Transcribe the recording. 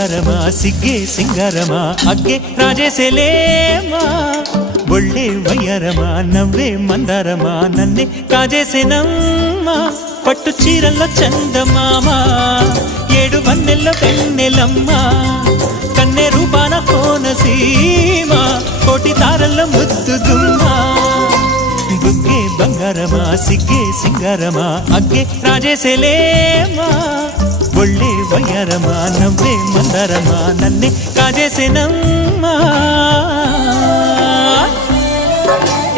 బంగారమా సిగ్గే సింగారమా అగ్గే రాజేసేలేమా ఒళ్ళే వయ్యారమా నవ్వే మందారమా నన్నే కాజేసేనమ్మా పట్టు చీరల్లో చందమామా ఏడు వన్నెల్లో పెన్నెలమ్మా కన్నె రూపాన కోనసీమ కోటి తారల్లో ముద్దుగుమ్మా బుగ్గే బంగారమా సిగ్గే సింగారమా అగ్గే రాజేసేలేమా ఒళ్ళే వయ్యారమా నవ్వే మందారమా నన్నే కాజేసేనమ్మా